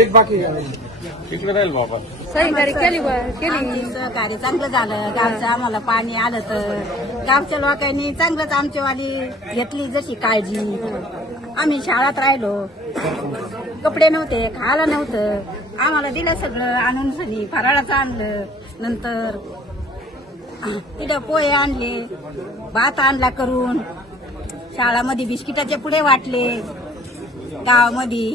एक बाकी बाबा केली बा केली चांगलं झालं. गावचं आम्हाला पाणी आलं तर गावच्या लोकांनी चांगलंच आमच्यावाली घेतली जशी काळजी. आम्ही शाळात राहिलो. कपडे नव्हते खायला नव्हतं. आम्हाला दिलं सगळं आणून सनी फराळाचं आणलं. नंतर तिथं पोहे आणले भात आणला करून. शाळामध्ये बिस्किटाचे पुढे वाटले. गावामध्ये.